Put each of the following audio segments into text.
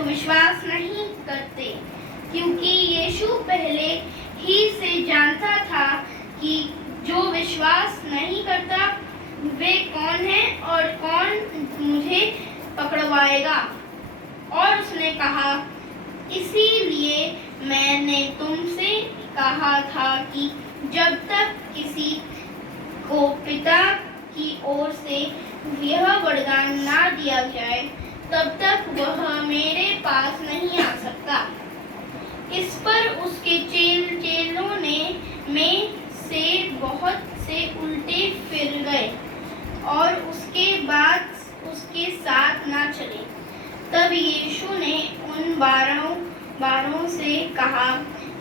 जो विश्वास नहीं करते, क्योंकि यीशु पहले ही से जानता था कि जो विश्वास नहीं करता वे कौन है और कौन मुझे पकड़वाएगा। और उसने कहा, इसीलिए मैंने तुमसे कहा था कि जब तक किसी को पिता की ओर से यह वरदान ना दिया जाए तब तक वह मेरे पास नहीं आ सकता। इस पर उसके चेलों ने में से बहुत से उल्टे फिर गए और उसके बाद उसके साथ ना चले। तब यीशु ने उन बारहों से कहा,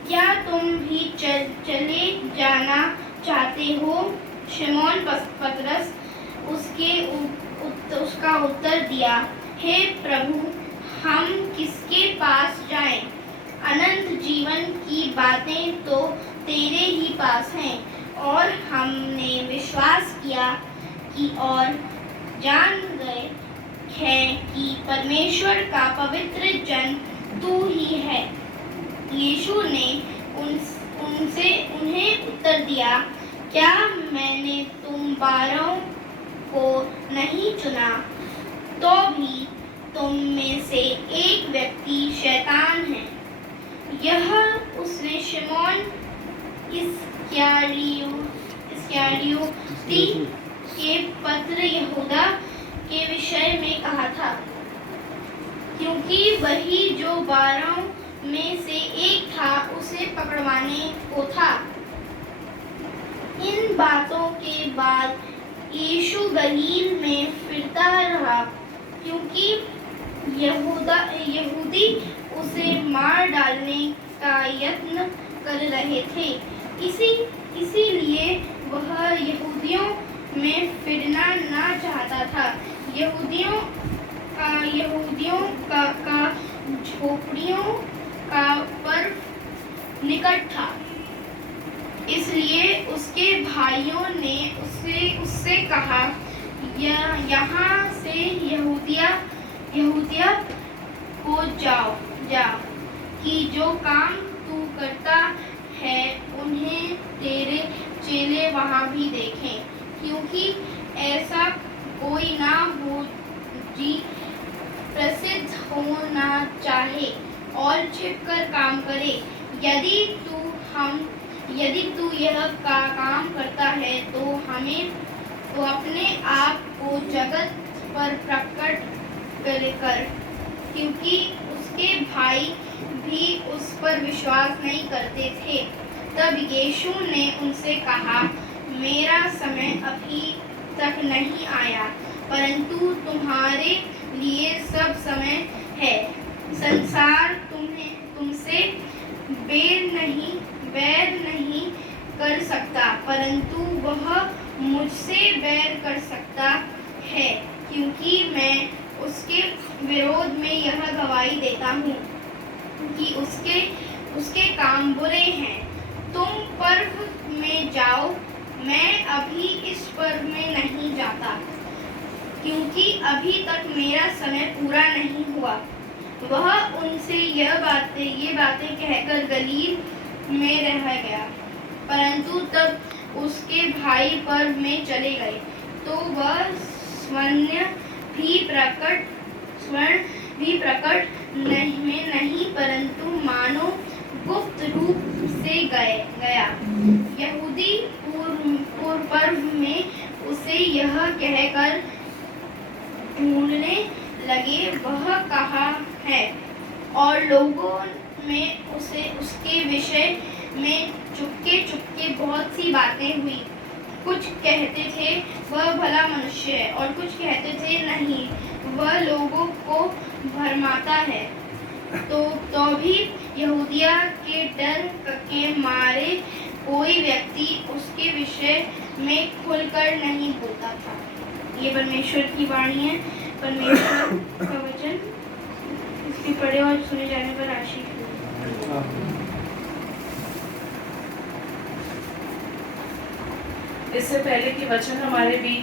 क्या तुम भी चले जाना चाहते हो? शिमोन पतरस उसका उत्तर दिया, हे प्रभु, हम किसके पास जाएं? अनंत जीवन की बातें तो तेरे ही पास हैं और हमने विश्वास किया कि और जान गए हैं कि परमेश्वर का पवित्र जन तू ही है। यीशु ने उन्हें उत्तर दिया, क्या मैंने तुम 12 को नहीं चुना? तो भी तुम में से एक व्यक्ति शैतान है। यह उसने शिमोन इस्करियोती के पुत्र यहूदा के विषय में कहा था, क्योंकि वही जो 12 में से एक था उसे पकड़वाने को था। इन बातों के बाद यीशु गलील में फिरता रहा, क्योंकि यहूदी उसे मार डालने का यत्न कर रहे थे। इसीलिए वह यहूदियों में फिरना ना चाहता था। यहूदियों का झोपड़ियों का पर्व निकट था। इसलिए उसके भाइयों ने उससे कहा, यहाँ से यहूदिया को जा कि जो काम तू करता है उन्हें तेरे चेले वहाँ भी देखें, क्योंकि ऐसा कोई ना हो जी प्रसिद्ध होना चाहे और छिपकर काम करे। यदि तू यह काम करता है तो अपने आप को जगत पर प्रकट कर, क्योंकि उसके भाई भी उस पर विश्वास नहीं करते थे। तब यीशु ने उनसे कहा, मेरा समय अभी तक नहीं आया, परंतु तुम्हारे लिए सब समय है। संसार तुमसे बैर नहीं कर सकता, परंतु वह मुझसे बैर कर सकता है, क्योंकि मैं उसके विरोध में यह गवाही देता हूँ कि उसके काम बुरे हैं। तुम पर्व में जाओ, मैं अभी इस पर्व में नहीं जाता, क्योंकि अभी तक मेरा समय पूरा नहीं हुआ। वह उनसे ये बातें कहकर गलील में रह गया, परंतु तब उसके भाई पर्व में चले गए, तो वह स्वर्ण भी प्रकट नहीं परंतु मानो गुप्त रूप से गया। यहूदी पूर्व पर्व में उसे यह कहकर ढूंढने लगे, वह कहाँ है? और लोगों में उसके विषय में चुपके बहुत सी बातें हुई। कुछ कहते थे वह भला मनुष्य है, और कुछ कहते थे नहीं, वह लोगों को भरमाता है। तो भी यहूदिया के डर के मारे कोई व्यक्ति उसके विषय में खुलकर नहीं बोलता था। ये परमेश्वर की वाणी है, परमेश्वर का वचन। इसके पढ़े और सुने जाने पर आशीष हो। इससे पहले कि वचन हमारे बीच